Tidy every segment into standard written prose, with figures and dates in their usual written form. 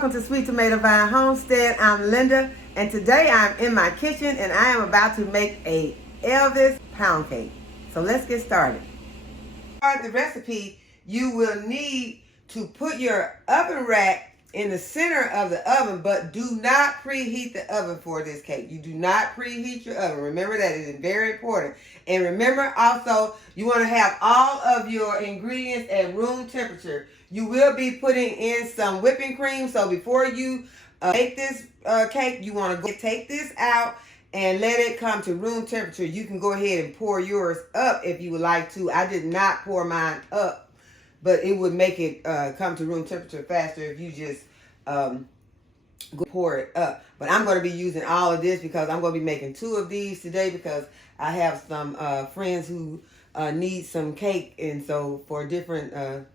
welcome to Sweet Tomato Vine Homestead. I'm Linda, and today I'm in my kitchen and I am about to make a Elvis pound cake. So let's get started. To start the recipe, you will need to put your oven rack in the center of the oven, but do not preheat the oven for this cake. You do not preheat your oven. Remember that, it is very important. And remember also, you want to have all of your ingredients at room temperature. You will be putting in some whipping cream, so before you make this cake, you want to take this out and let it come to room temperature. You can go ahead and pour yours up if you would like to. I did not pour mine up, but it would make it come to room temperature faster if you just pour it up. But I'm going to be using all of this because I'm going to be making 2 of these today because I have some friends who need some cake, and so for different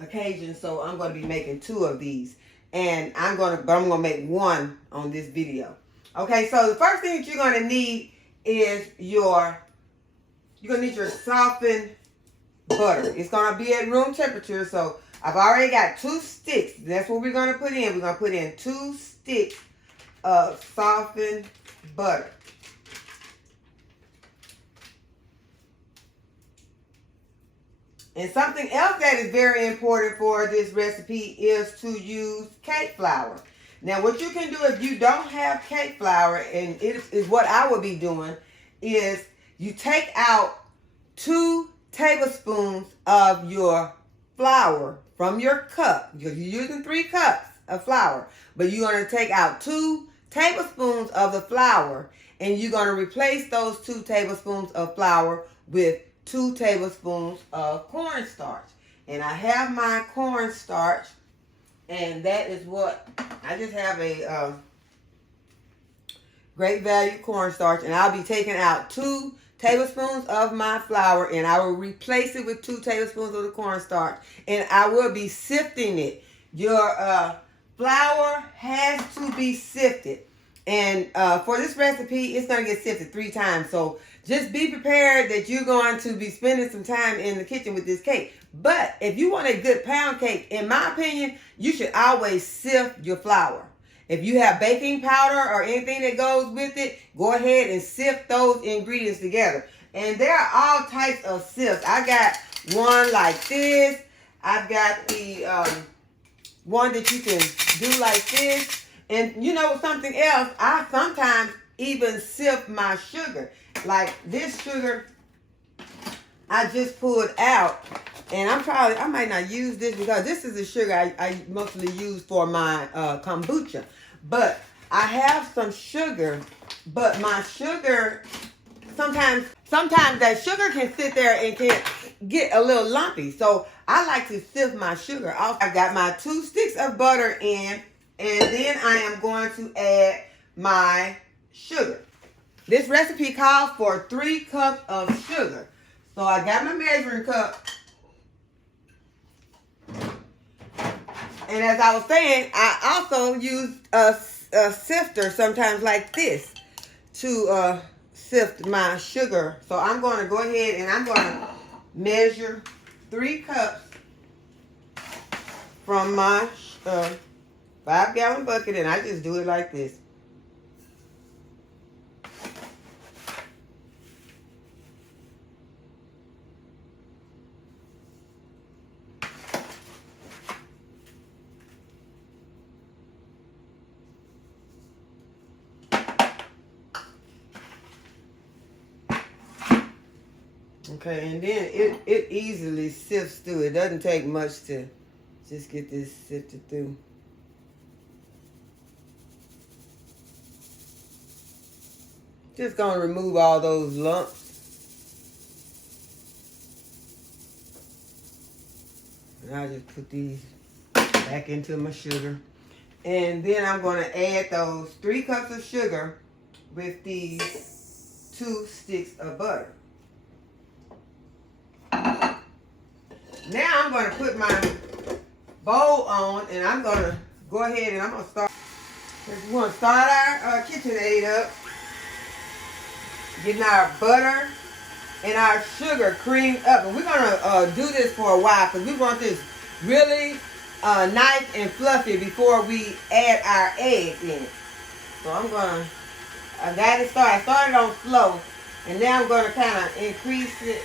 occasions, so I'm going to be making 2 of these, and I'm going to make 1 on this video. Okay, so the first thing that you're going to need is you're going to need your softened butter. It's going to be at room temperature, so I've already got 2 sticks. That's what we're going to put in. We're going to put in 2 sticks of softened butter. And something else that is very important for this recipe is to use cake flour. Now, what you can do if you don't have cake flour, and it is what I will be doing, is you take out 2 tablespoons of your flour from your cup. You're using 3 cups of flour, but you're going to take out 2 tablespoons of the flour, and you're going to replace those 2 tablespoons of flour with 2 tablespoons of cornstarch. And I have my cornstarch, and that is what I just have a great value cornstarch, and I'll be taking out 2 tablespoons of my flour, and I will replace it with 2 tablespoons of the cornstarch, and I will be sifting it. Your flour has to be sifted, and for this recipe, it's going to get sifted 3 times, so just be prepared that you're going to be spending some time in the kitchen with this cake. But if you want a good pound cake, in my opinion, you should always sift your flour. If you have baking powder or anything that goes with it, go ahead and sift those ingredients together. And there are all types of sifts. I got one like this. I've got the one that you can do like this. And you know something else? I sometimes even sift my sugar. Like this sugar, I just pulled out, and I might not use this because this is the sugar I mostly use for my kombucha. But I have some sugar, but my sugar, sometimes that sugar can sit there and can get a little lumpy. So I like to sift my sugar off. I got my 2 sticks of butter in, and then I am going to add my sugar. This recipe calls for 3 cups of sugar. So I got my measuring cup. And as I was saying, I also use a sifter sometimes like this to sift my sugar. So I'm going to go ahead and I'm going to measure 3 cups from my 5-gallon bucket, and I just do it like this. Okay, and then it easily sifts through. It doesn't take much to just get this sifted through. Just gonna remove all those lumps. And I'll just put these back into my sugar. And then I'm gonna add those 3 cups of sugar with these 2 sticks of butter. Now I'm going to put my bowl on, and I'm going to go ahead and I'm going to start. We want to start our KitchenAid up, getting our butter and our sugar creamed up. And we're going to do this for a while because we want this really nice and fluffy before we add our eggs in it. So I'm gonna, I got it started. I started on slow, and now I'm gonna kind of increase it.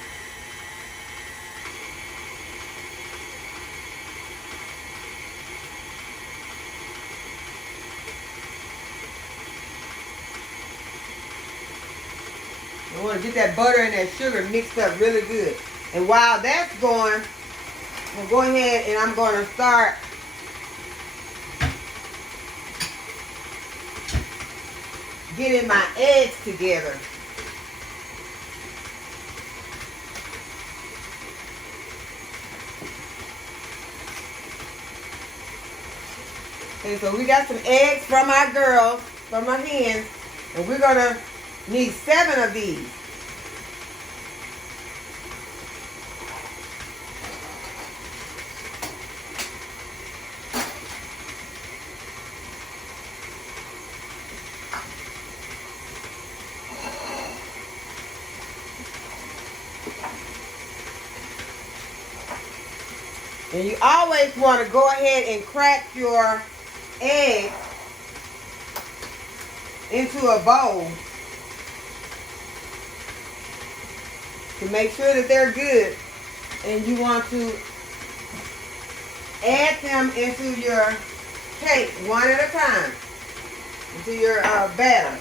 I want to get that butter and that sugar mixed up really good. And while that's going, I'm going to go ahead and I'm going to start getting my eggs together. Okay, so we got some eggs from our girls, from our hens, and we're going to need 7 of these. And you always want to go ahead and crack your egg into a bowl to make sure that they're good. And you want to add them into your cake one at a time, into your batter.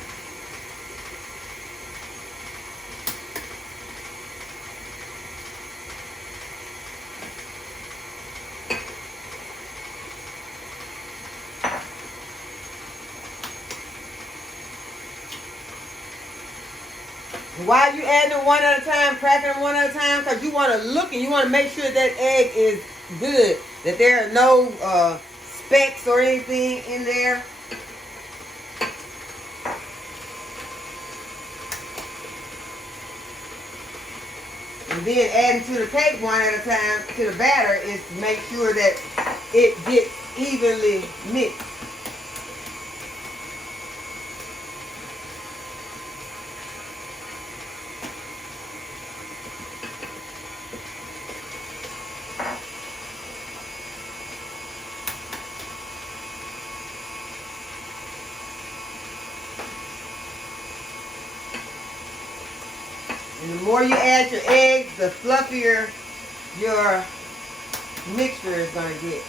While you adding them one at a time, cracking them one at a time, because you want to look and you want to make sure that egg is good, that there are no specks or anything in there. And then adding to the cake one at a time, to the batter, is to make sure that it gets evenly mixed. And the more you add your eggs, the fluffier your mixture is going to get.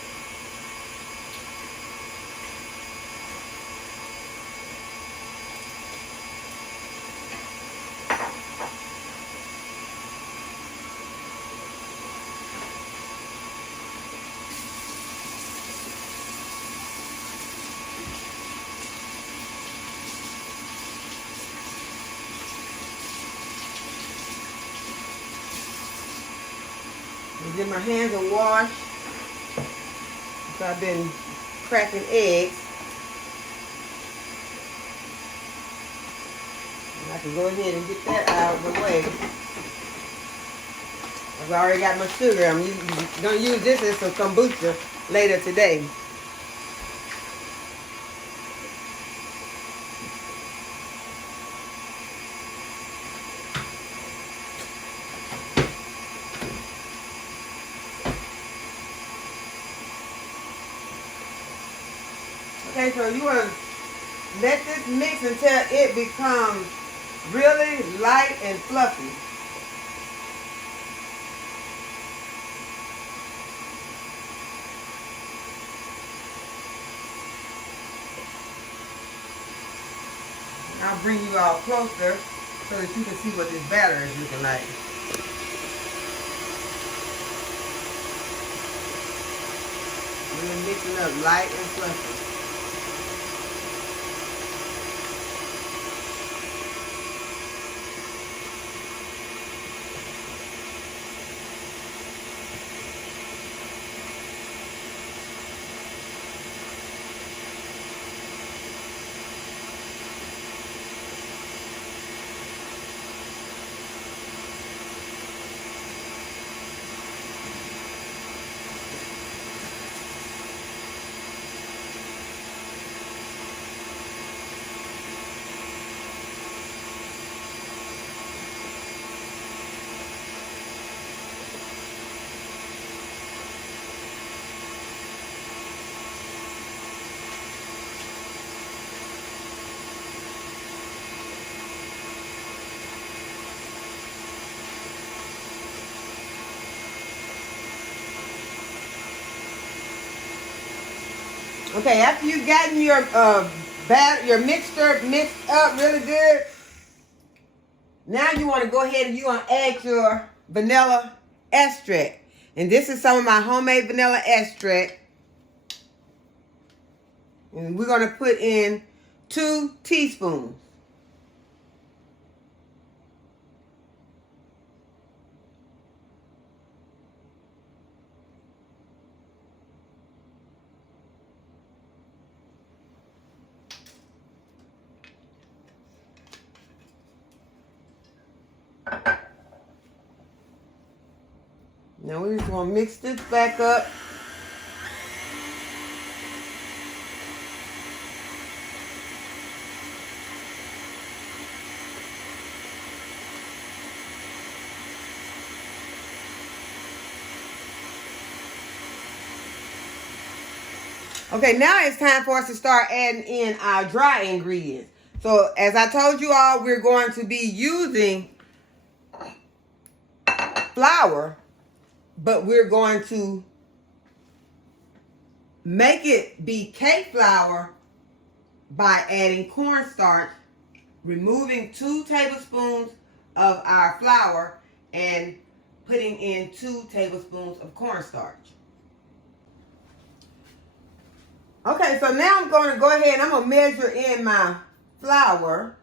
Get my hands a wash. So I've been cracking eggs. And I can go ahead and get that out of the way. I've already got my sugar. I'm going to use this as some kombucha later today. Okay, so you want to let this mix until it becomes really light and fluffy. And I'll bring you all closer so that you can see what this batter is looking like. Really mixing up light and fluffy. Okay, after you've gotten your your mixture mixed up really good, now you want to go ahead and you want to add your vanilla extract. And this is some of my homemade vanilla extract. And we're going to put in 2 teaspoons. Now we just want to mix this back up. Okay, now it's time for us to start adding in our dry ingredients. So as I told you all, we're going to be using flour, but we're going to make it be cake flour by adding cornstarch, removing 2 tablespoons of our flour, and putting in 2 tablespoons of cornstarch. Okay, so now I'm going to go ahead and I'm going to measure in my flour.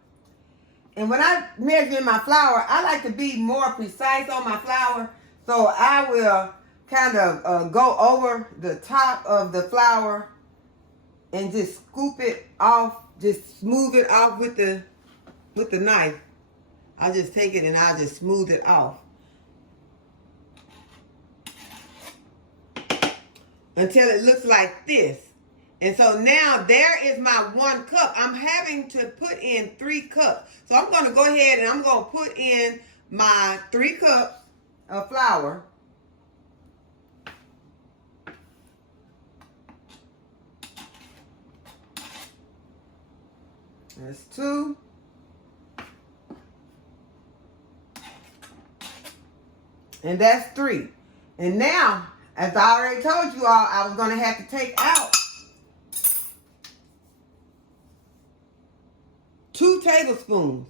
And when I measure in my flour, I like to be more precise on my flour. So I will kind of go over the top of the flour and just scoop it off, just smooth it off with the knife. I'll just take it and I'll just smooth it off until it looks like this. And so now there is my 1 cup. I'm having to put in 3 cups. So I'm going to go ahead and I'm going to put in my 3 cups of flour. That's 2. And that's 3. And now, as I already told you all, I was going to have to take out 2 tablespoons.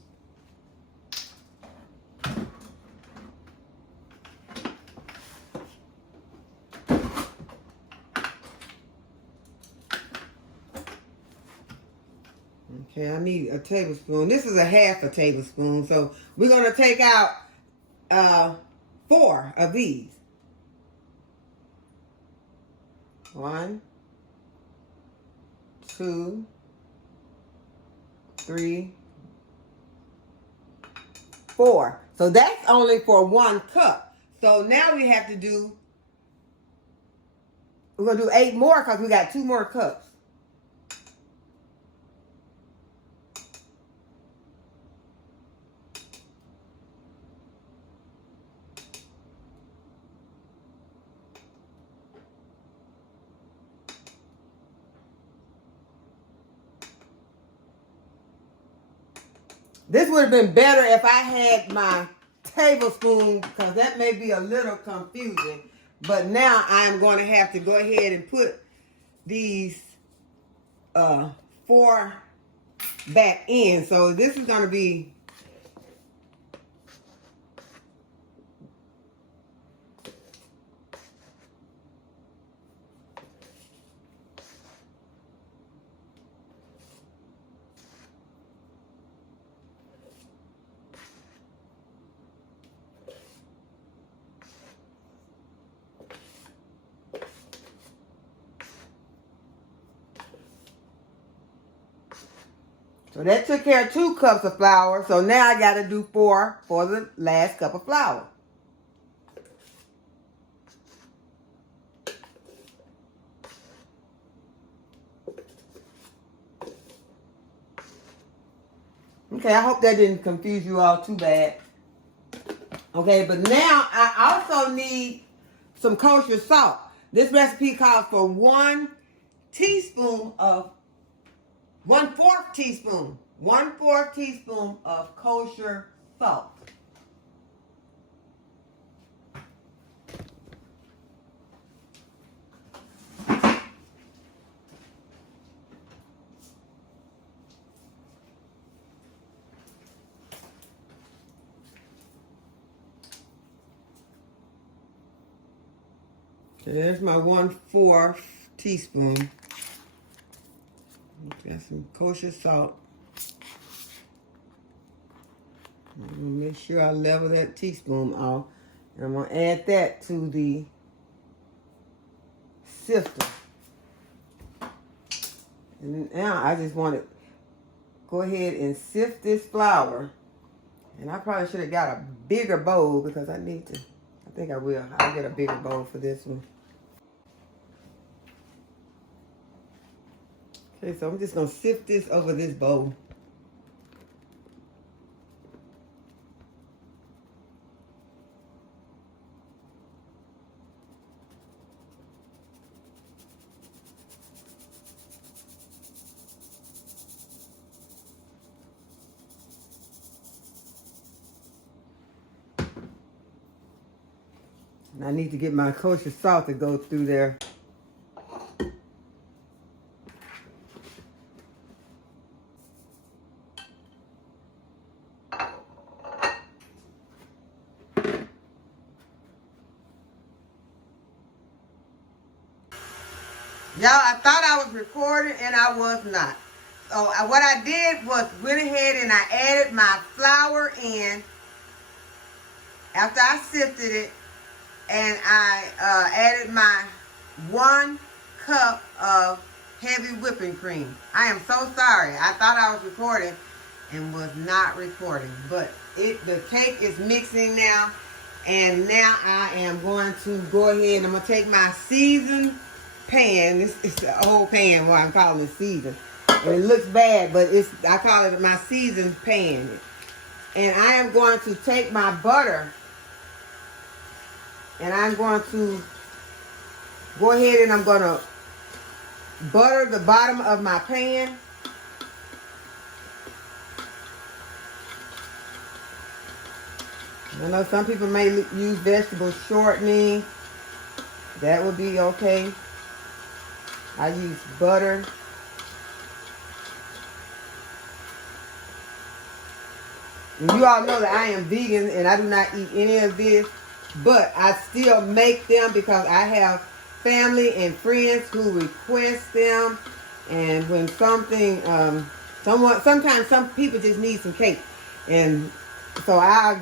Okay, I need a tablespoon. This is a half a tablespoon. So we're going to take out 4 of these. 1, 2, 3, 4. So that's only for 1 cup. So now we have to do, we're going to do 8 more because we got 2 more cups. This would have been better if I had my tablespoon because that may be a little confusing. But now I'm going to have to go ahead and put these 4 back in. So this is going to be so that took care of 2 cups of flour. So now I got to do 4 for the last cup of flour. Okay, I hope that didn't confuse you all too bad. Okay, but now I also need some kosher salt. This recipe calls for 1 teaspoon of 1/4 teaspoon. 1/4 teaspoon of kosher salt. Okay, there's my 1/4 teaspoon. Got some kosher salt. I'm gonna make sure I level that teaspoon off. And I'm gonna add that to the sifter. And now I just want to go ahead and sift this flour. And I probably should have got a bigger bowl because I need to. I think I will. I'll get a bigger bowl for this one. Okay, so I'm just going to sift this over this bowl. And I need to get my kosher salt to go through there. Y'all, I thought I was recording and I was not. So what I did was went ahead and I added my flour in after I sifted it, and I added my 1 cup of heavy whipping cream. I am so sorry. I thought I was recording and was not recording. But the cake is mixing now, and now I am going to go ahead and I'm going to take my seasoned pan. This is the old pan, why I'm calling it seasoned. And it looks bad, but I call it my seasoned pan. And I am going to take my butter, and I'm going to go ahead and I'm going to butter the bottom of my pan. I know some people may use vegetable shortening. That would be okay. I use butter. And you all know that I am vegan and I do not eat any of this, but I still make them because I have family and friends who request them. And when something, sometimes some people just need some cake, and so I,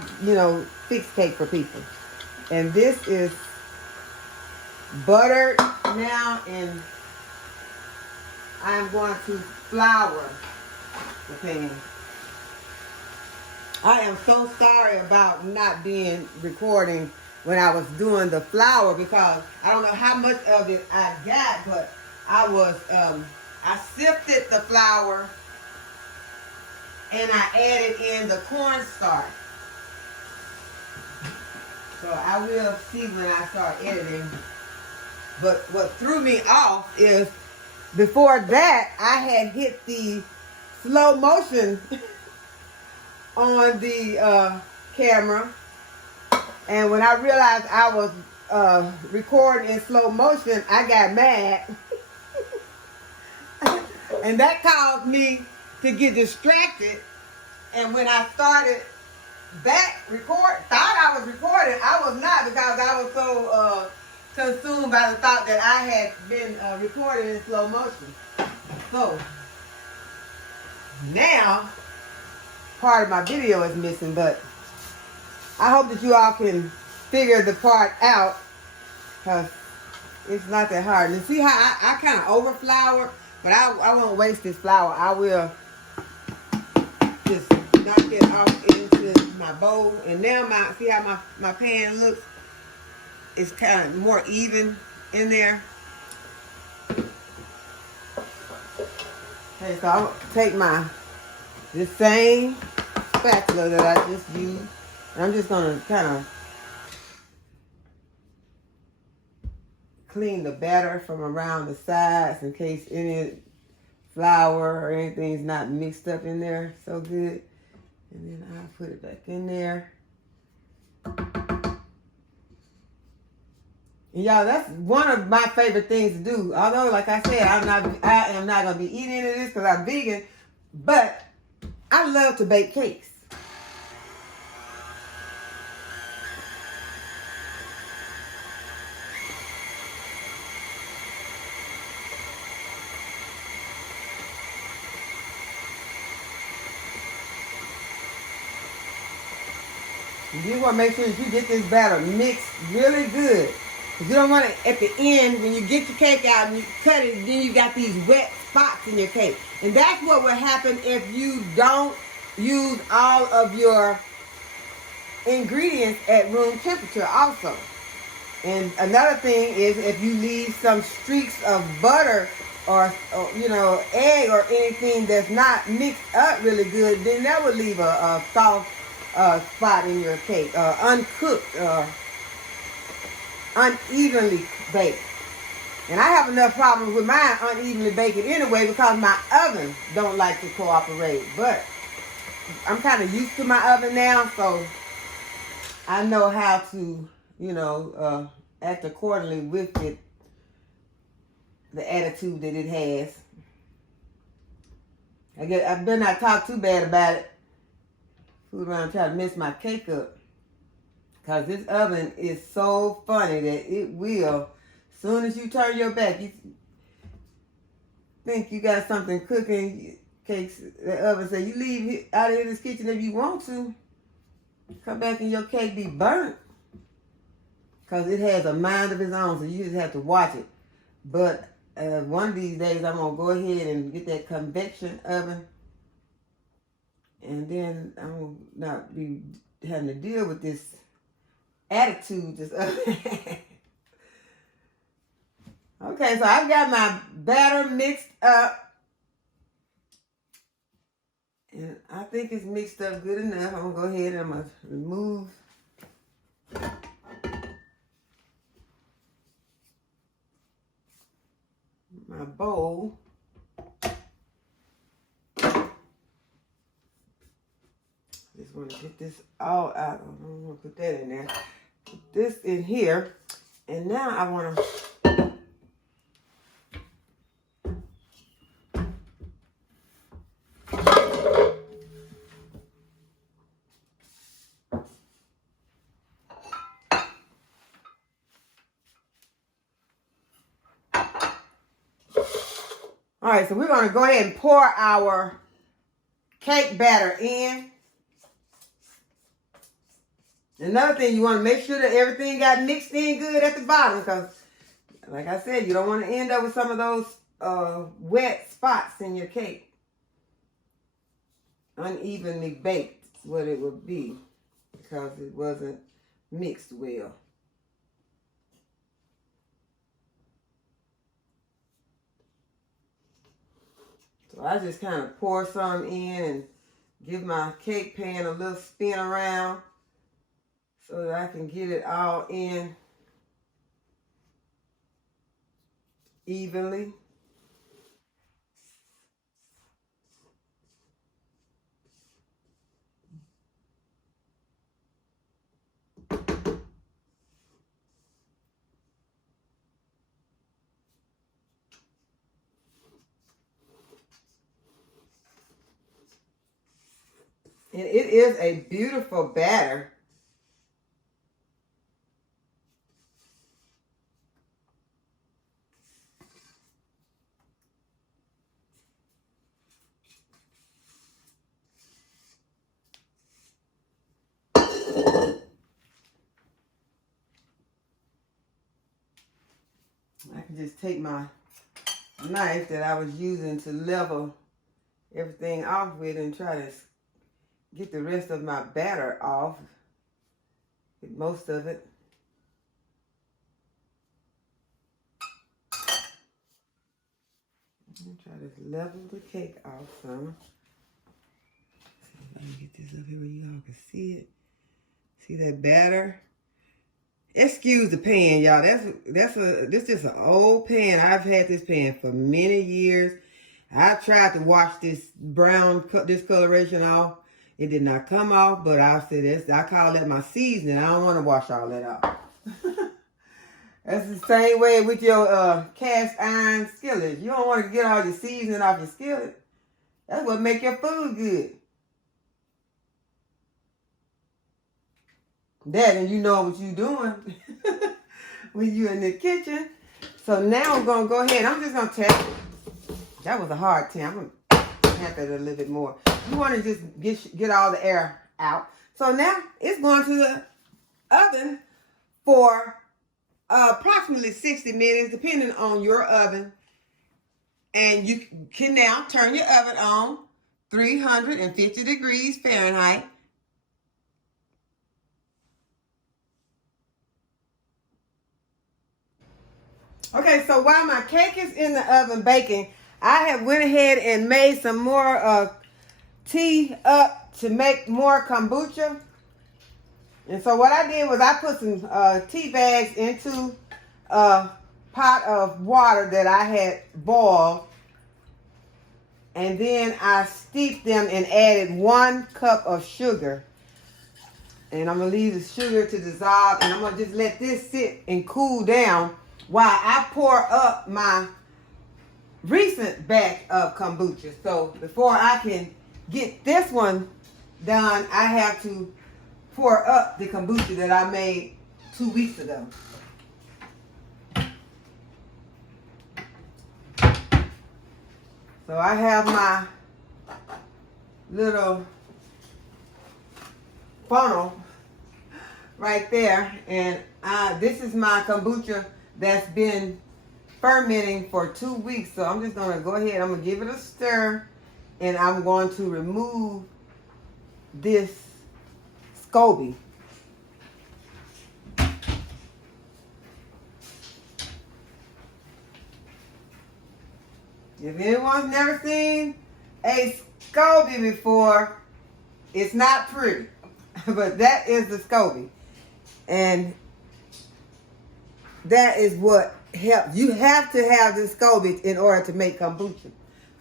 fix cake for people. And this is buttered now, and I'm going to flour the pan. I am so sorry about not being recording when I was doing the flour, because I don't know how much of it I got, but I sifted the flour and I added in the cornstarch. So I will see when I start editing. But what threw me off is before that I had hit the slow motion on the camera, and when I realized I was recording in slow motion, I got mad. And that caused me to get distracted. And when I started thought I was recording, I was not, because I was so consumed by the thought that I had been recording in slow motion. So now part of my video is missing, but I hope that you all can figure the part out, because it's not that hard. And see how I kind of over flour, but I won't waste this flour. I will just knock it off into my bowl. And now see how my pan looks? It's kind of more even in there. Okay, so I'll take this same spatula that I just used, and I'm just going to kind of clean the batter from around the sides in case any flour or anything's not mixed up in there so good. And then I'll put it back in there. And y'all, that's one of my favorite things to do. Although, like I said, I am not going to be eating any of this because I'm vegan, but I love to bake cakes. You want to make sure that you get this batter mixed really good. You don't want to, at the end, when you get your cake out and you cut it, then you got these wet spots in your cake. And that's what will happen if you don't use all of your ingredients at room temperature also. And another thing is if you leave some streaks of butter or egg or anything that's not mixed up really good, then that would leave a soft spot in your cake, uncooked, unevenly baked. And I have enough problems with mine unevenly baked anyway because my oven don't like to cooperate. But I'm kind of used to my oven now, so I know how to, act accordingly with it, the attitude that it has. I better not talk too bad about it. Fool around trying to mess my cake up. Because this oven is so funny that it will, as soon as you turn your back, you think you got something cooking, cakes, the oven say, you leave out of this kitchen if you want to. Come back and your cake be burnt. Because it has a mind of its own, so you just have to watch it. But one of these days, I'm going to go ahead and get that convection oven. And then I'm going to not be having to deal with this attitude. This oven. Okay, so I've got my batter mixed up. And I think it's mixed up good enough. I'm going to go ahead and I'm going to remove my bowl. Just want to get this all out. I'm going to put that in there. Put this in here. And now I want to all right, so we're going to go ahead and pour our cake batter in. Another thing, you want to make sure that everything got mixed in good at the bottom because, like I said, you don't want to end up with some of those wet spots in your cake. Unevenly baked is what it would be because it wasn't mixed well. So I just kind of pour some in and give my cake pan a little spin around so that I can get it all in evenly. And it is a beautiful batter. I can just take my knife that I was using to level everything off with and try to get the rest of my batter off, get most of it. Try to level the cake off some. Let me get this up here where you all can see it. See that batter? Excuse the pan, y'all. This is an old pan. I've had this pan for many years. I tried to wash this brown discoloration off. It did not come off, but I said this. I call that my seasoning. I don't want to wash all that off. That's the same way with your cast iron skillet. You don't want to get all your seasoning off your skillet. That's what make your food good. That and you know what you're doing when you're in the kitchen. So now I'm going to go ahead. I'm just going to test it. That was a hard 10. I'm going to tap it a little bit more. You want to just get all the air out. So now it's going to the oven for approximately 60 minutes, depending on your oven. And you can now turn your oven on 350 degrees Fahrenheit. Okay, so while my cake is in the oven baking, I have went ahead and made some more tea up to make more kombucha. And so what I did was I put some tea bags into a pot of water that I had boiled. And then I steeped them and added 1 cup of sugar. And I'm going to leave the sugar to dissolve. And I'm going to just let this sit and cool down while I pour up my recent batch of kombucha. So before I can get this one done, I have to pour up the kombucha that I made 2 weeks ago. So I have my little funnel right there, and this is my kombucha that's been fermenting for 2 weeks. So I'm just going to go ahead, I'm going to give it a stir, and I'm going to remove this SCOBY. If anyone's never seen a SCOBY before, it's not pretty, but that is the SCOBY. And that is what helps. You have to have the SCOBY in order to make kombucha.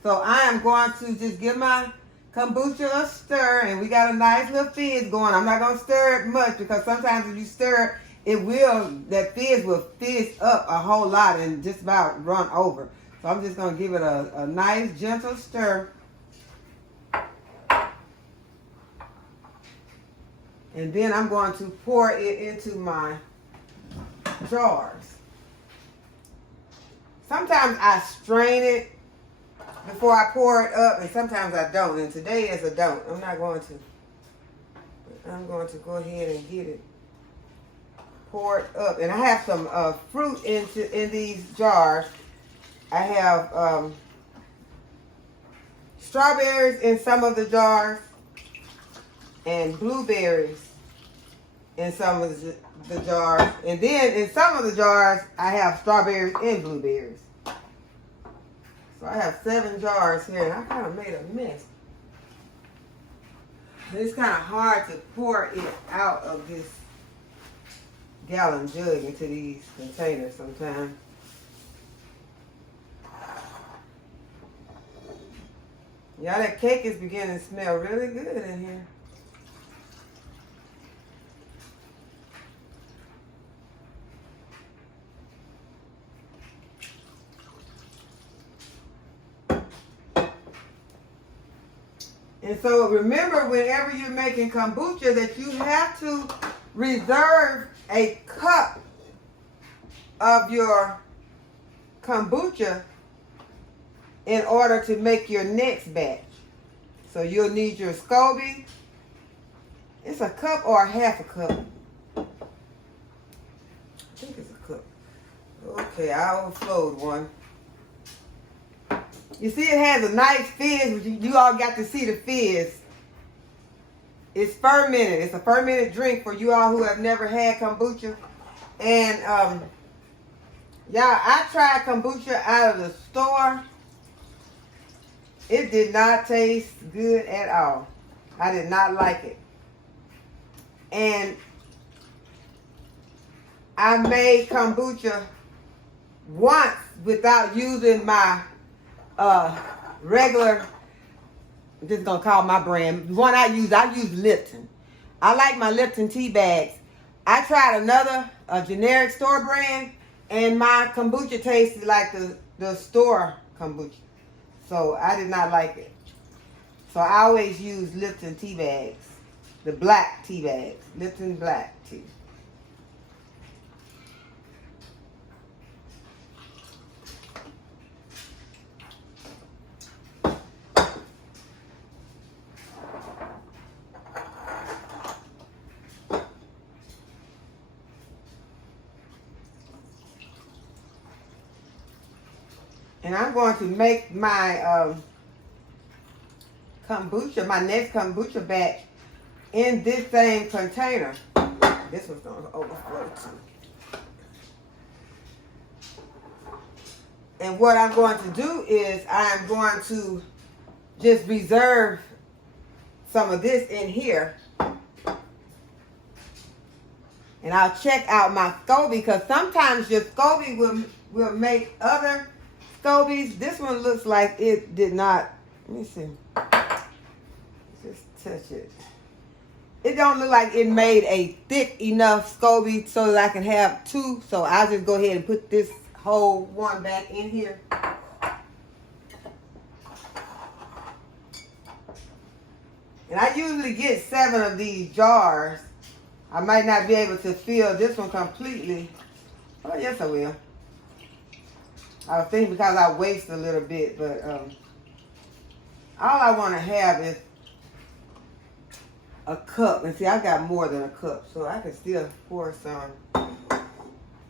So I am going to just give my kombucha a stir, and we got a nice little fizz going. I'm not going to stir it much because sometimes if you stir it, that fizz will fizz up a whole lot and just about run over. So I'm just going to give it a nice gentle stir. And then I'm going to pour it into my jars. Sometimes I strain it before I pour it up, and sometimes I don't. And today is a don't. I'm not going to. I'm going to go ahead and get it poured up. And I have some fruit in these jars. I have strawberries in some of the jars and blueberries in some of the jars. And then in some of the jars, I have strawberries and blueberries. So I have 7 jars here, and I kind of made a mess. It's kind of hard to pour it out of this gallon jug into these containers sometimes. Yeah, that cake is beginning to smell really good in here. And so remember, whenever you're making kombucha, that you have to reserve a cup of your kombucha in order to make your next batch. So you'll need your SCOBY. It's a cup or a half a cup. I think it's a cup. Okay, I overflowed one. You see it has a nice fizz. You all got to see the fizz. It's fermented. It's a fermented drink for you all who have never had kombucha. And y'all, I tried kombucha out of the store. It did not taste good at all. I did not like it. And I made kombucha once without using my regular, I'm just going to call my brand. The one I use Lipton. I like my Lipton tea bags. I tried another generic store brand, and my kombucha tasted like the store kombucha. So I did not like it. So I always use Lipton tea bags. The black tea bags. Lipton black tea. And I'm going to make my kombucha, my next kombucha batch in this same container. This one's going to overflow too. And what I'm going to do is I'm going to just reserve some of this in here. And I'll check out my SCOBY, because sometimes your SCOBY will make other SCOBYs. This one looks like it did not. Let me see. Just touch it. It don't look like it made a thick enough SCOBY so that I can have two. So I'll just go ahead and put this whole one back in here. And I usually get 7 of these jars. I might not be able to fill this one completely. Oh, yes, I will. I was thinking because I waste a little bit, but all I want to have is a cup. And see, I got more than a cup, so I can still pour some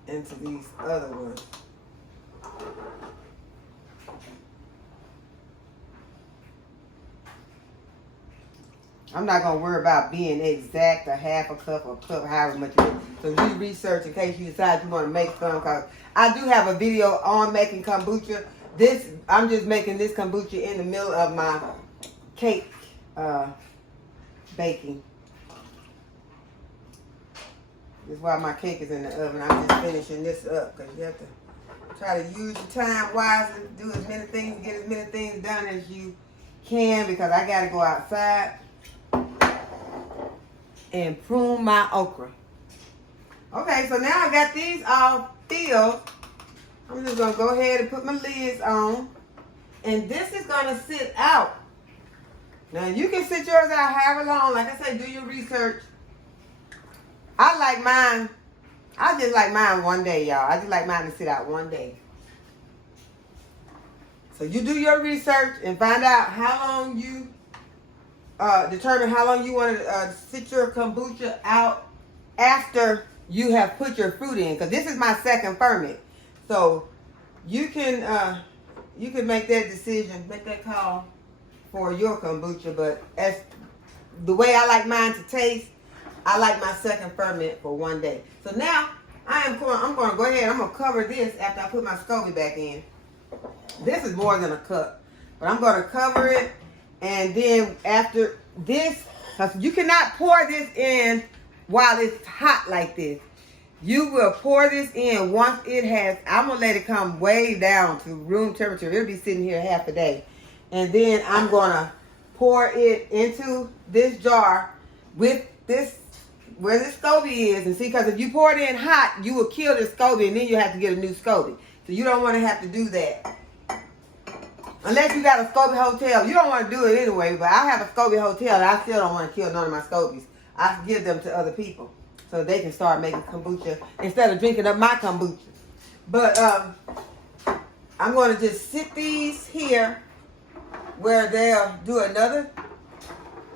into these other ones. I'm not going to worry about being exact, a half a cup or a cup, however much it is. So do research in case you decide you want to make some, because I do have a video on making kombucha. I'm just making this kombucha in the middle of my cake baking. This is why my cake is in the oven. I'm just finishing this up, because you have to try to use your time wisely, do as many things, get as many things done as you can, because I got to go outside and prune my okra. Okay, so now I got these all filled. I'm just going to go ahead and put my lids on. And this is going to sit out. Now, you can sit yours out however long. Like I said, do your research. I like mine. I just like mine one day, y'all. I just like mine to sit out one day. So you do your research and find out how long you determine how long you want to sit your kombucha out after you have put your fruit in, because this is my second ferment. So you can make that decision, make that call for your kombucha. But as the way I like mine to taste, I like my second ferment for one day. So now I'm going to go ahead. I'm going to cover this after I put my SCOBY back in. This is more than a cup, but I'm going to cover it. And then after this, you cannot pour this in while it's hot like this. You will pour this in once it has, I'm going to let it come way down to room temperature. It'll be sitting here half a day. And then I'm going to pour it into this jar with this, where this SCOBY is. And see, because if you pour it in hot, you will kill this SCOBY, and then you have to get a new SCOBY. So you don't want to have to do that. Unless you got a SCOBY hotel. You don't want to do it anyway, but I have a SCOBY hotel and I still don't want to kill none of my SCOBYs. I give them to other people so they can start making kombucha instead of drinking up my kombucha. But I'm going to just sit these here where they'll do another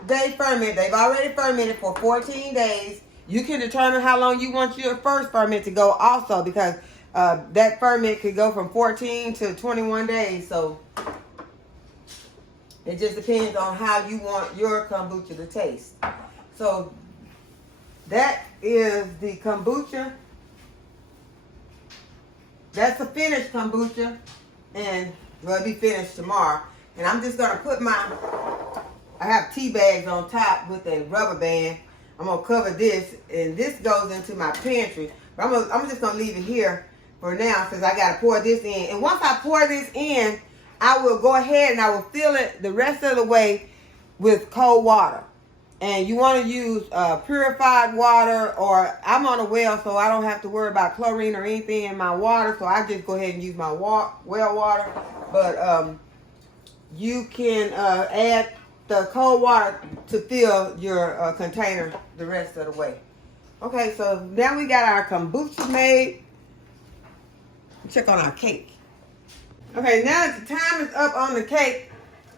day ferment. They've already fermented for 14 days. You can determine how long you want your first ferment to go also, because that ferment could go from 14 to 21 days. So it just depends on how you want your kombucha to taste. So that is the kombucha. That's a finished kombucha, and it'll be finished tomorrow. And I'm just going to put I have tea bags on top with a rubber band. I'm going to cover this, and this goes into my pantry. But I'm just going to leave it here for now, since I got to pour this in. And once I pour this in, I will go ahead and I will fill it the rest of the way with cold water. And you want to use purified water, or I'm on a well, so I don't have to worry about chlorine or anything in my water. So I just go ahead and use my well water. But you can add the cold water to fill your container the rest of the way. Okay, so now we got our kombucha made. Check on our cake. Okay, now that the time is up on the cake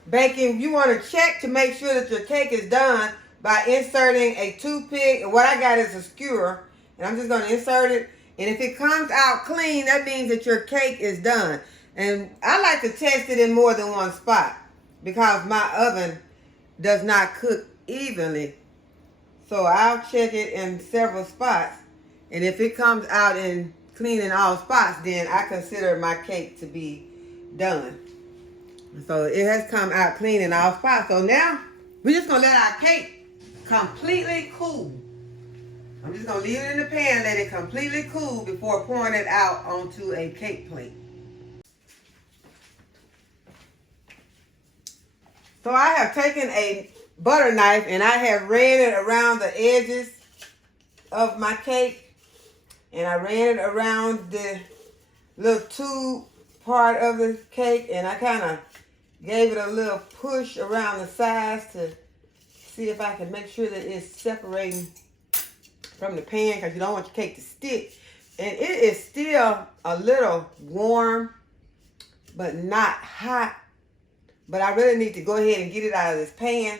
baking, you want to check to make sure that your cake is done by inserting a toothpick. And what I got is a skewer, and I'm just going to insert it. And if it comes out clean, that means that your cake is done. And I like to test it in more than one spot because my oven does not cook evenly. So I'll check it in several spots. And if it comes out in clean in all spots, then I consider my cake to be done. So it has come out clean in all spots. So now we're just going to let our cake completely cool. I'm just going to leave it in the pan, let it completely cool before pouring it out onto a cake plate. So I have taken a butter knife and I have ran it around the edges of my cake. And I ran it around the little tube part of the cake. And I kind of gave it a little push around the sides to see if I can make sure that it's separating from the pan, because you don't want your cake to stick. And it is still a little warm, but not hot. But I really need to go ahead and get it out of this pan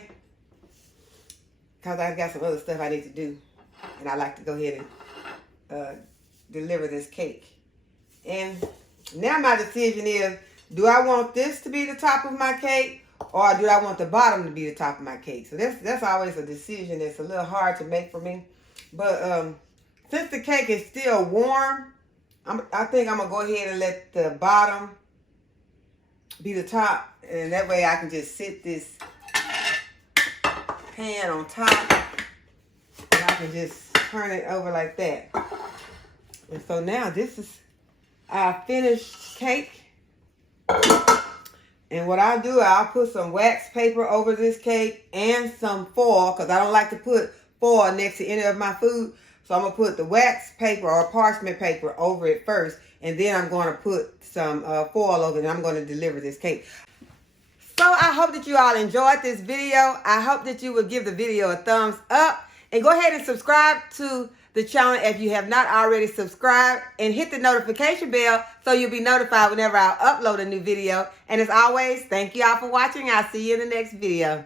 because I've got some other stuff I need to do. And I like to go ahead and deliver this cake. And now my decision is, do I want this to be the top of my cake, or do I want the bottom to be the top of my cake? So that's always a decision that's a little hard to make for me. But since the cake is still warm, I think I'm going to go ahead and let the bottom be the top. And that way I can just sit this pan on top. And I can just turn it over like that. And so now this is our finished cake. And what I'll do, I'll put some wax paper over this cake and some foil, because I don't like to put foil next to any of my food. So I'm going to put the wax paper or parchment paper over it first. And then I'm going to put some foil over it, and I'm going to deliver this cake. So I hope that you all enjoyed this video. I hope that you will give the video a thumbs up. And go ahead and subscribe to the channel if you have not already subscribed. And hit the notification bell so you'll be notified whenever I upload a new video. And as always, thank you all for watching. I'll see you in the next video.